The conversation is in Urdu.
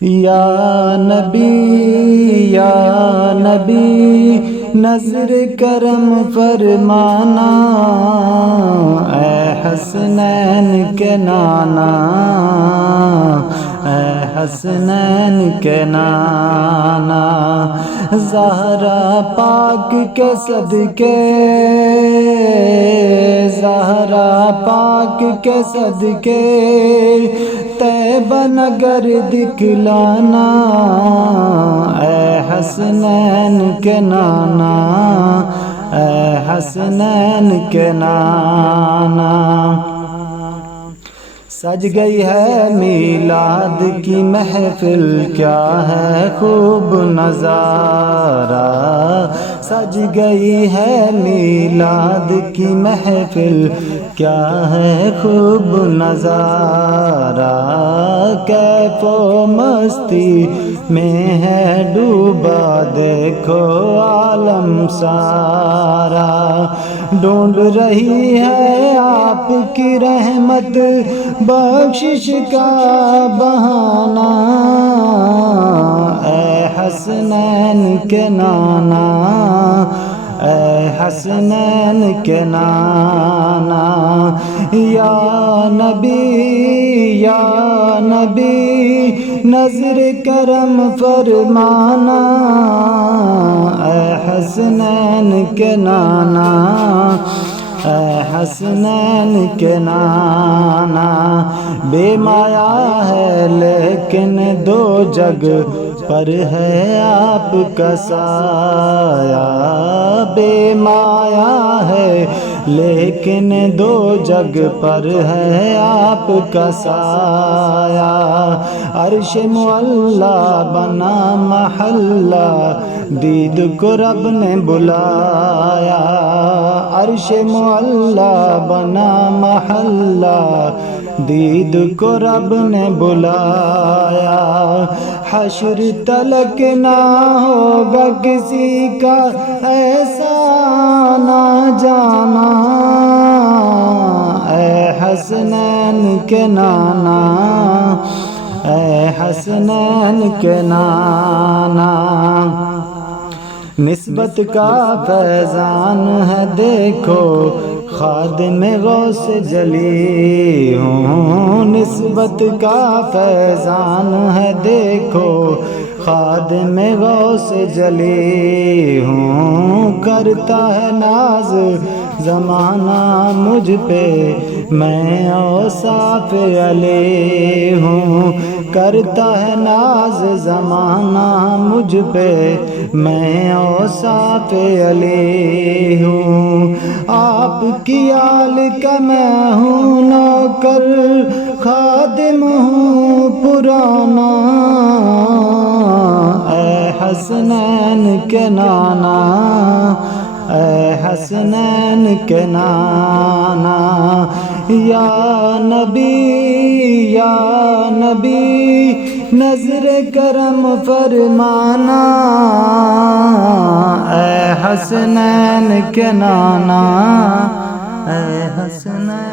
یا نبی نظر کرم فرمانا، اے حسنین کے نانا، اے حسنین کے نانا، زہرا پاک کے صدقے، زہرا پاک کے صدقے طیبہ نگر دکھلانا، اے حسنین کے نانا، اے حسنین کے نانا۔ سج گئی ہے میلاد کی محفل، کیا ہے خوب نظارہ، سج گئی ہے میلاد کی محفل، کیا ہے خوب نظارہ، کیف و مستی میں ہے ڈوبا دیکھو عالم سارا، ڈھونڈ رہی ہے آپ کی رحمت بخشش کا بہانہ، اے حسنین کے نانا، اے حسنین کے نانا، یا نبی نظر کرم فرمانا، اے حسنین کے نانا، اے حسنین کے نانا، بے مایا ہے لیکن دو جگ پر ہے آپ کا سایہ، بے مایا ہے لیکن دو جگ پر ہے آپ کا سایہ، عرش معلی بنا محلہ دید کو رب نے بلایا، عرش معلی بنا محلہ دید کو رب نے بلایا، حشر تلک نہ ہوگا کسی کا ایسا نہ جانا، اے حسنین کے نانا، اے حسنین کے نانا، نسبت کا فیضان ہے دیکھو خادم غوث جلی ہوں، نسبت کا فیضان ہے دیکھو خادم غوث جلی ہوں، کرتا ہے ناز زمانہ مجھ پہ میں اوصاف علی ہوں، کرتا ہے ناز زمانہ مجھ پہ میں اوصاف علی ہوں، آپ کی آل کا میں ہوں نوکر خادم ہوں پرانا، اے حسنین کے نانا، اے حسنین کے نانا، یا نبی نظر کرم فرمانا، اے حسنین کے نانا، اے حسنین